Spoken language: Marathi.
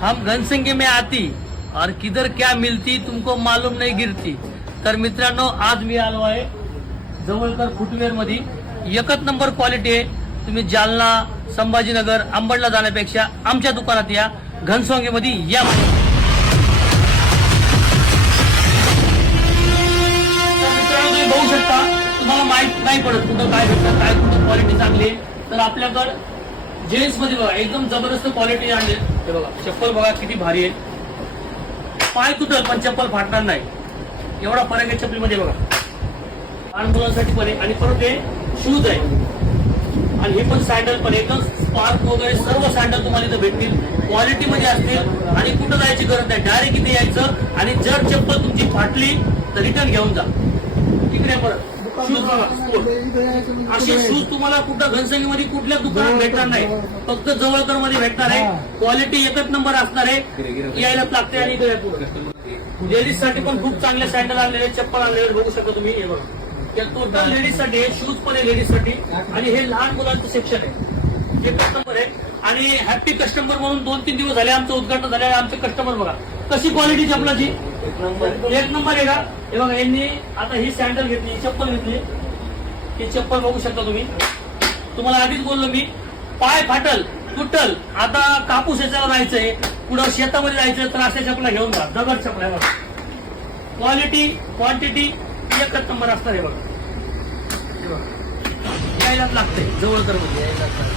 हम घनसंख्ये में आती और किधर क्या मिलती तुमको मालूम नहीं गिरती। तर मित्रांनो, आज मी आलो आहे जवळकर फुटवेअर मध्ये। एकच नंबर क्वालिटी आहे। तुम्ही जालना, संभाजीनगर, अंबडला जाण्यापेक्षा आमच्या दुकानात या, घनसंख्ये मध्ये या। तुम्ही बघू शकता, तुम्हाला माहित नाही पडत कुठं काय भेटतं, काय कुठं क्वालिटी चांगली आहे। तर आपल्याकडे जेंट्स मध्ये बघा एकदम जबरदस्त क्वालिटी आणली। हे बघा, चप्पल बघा किती भारी आहे। पाय तुटल पण चप्पल फाटणार नाही, एवढा फरक आहे चप्पलीमध्ये बघा। लहान मुलांसाठी पण आहे आणि परत हे शूज आहे आणि हे पण सॅन्डल पण एकदम स्पार्क वगैरे सर्व सॅन्डल तुम्हाला इथं भेटतील, क्वालिटी मध्ये असतील आणि कुठं जायची गरज नाही। डायरेक्ट इथे यायचं आणि जर चप्पल तुमची फाटली तर रिटर्न घेऊन जा। तिकडे परत शूज बघा, स्पोर्ट असे शूज तुम्हाला कुठं घनसंख्येमध्ये कुठल्या दुकानात भेटणार नाही, फक्त जवळकर मध्ये भेटणार आहे। क्वालिटी एकच नंबर असणार आहे, यायलाच लागते। आणि इकडे लेडीज साठी पण खूप चांगले सॅन्डल आणलेले, चप्पल आणलेले बघू शकता तुम्ही। हे बघा, या टोटल लेडीज साठी शूज पण आहे लेडीज साठी आणि हे लहान मुलांचं सेक्शन आहे। हे कस्टमर आहे आणि हॅपी कस्टमर म्हणून 2-3 दिवस झाले आमचं उद्घाटन झाले। आमचे कस्टमर बघा कशी क्वालिटी चपलाची, एक नंबर आहे का। हे बघा, यांनी आता ही सॅन्डल घेतली, ही चप्पल घेतली, ही चप्पल बघू शकता तुम्ही। तुम्हाला आधीच बोललो मी, पाय फाटल तुटल, आता कापूस याच्याला जायचंय, पुढं शेतामध्ये जायचं तर अशा चपला घेऊन जा। दगड चपला बघा, क्वालिटी क्वांटिटी एकच नंबर असणार आहे बघा। यायलाच लागतंय जवळकर मध्ये, यायलाच लागतंय।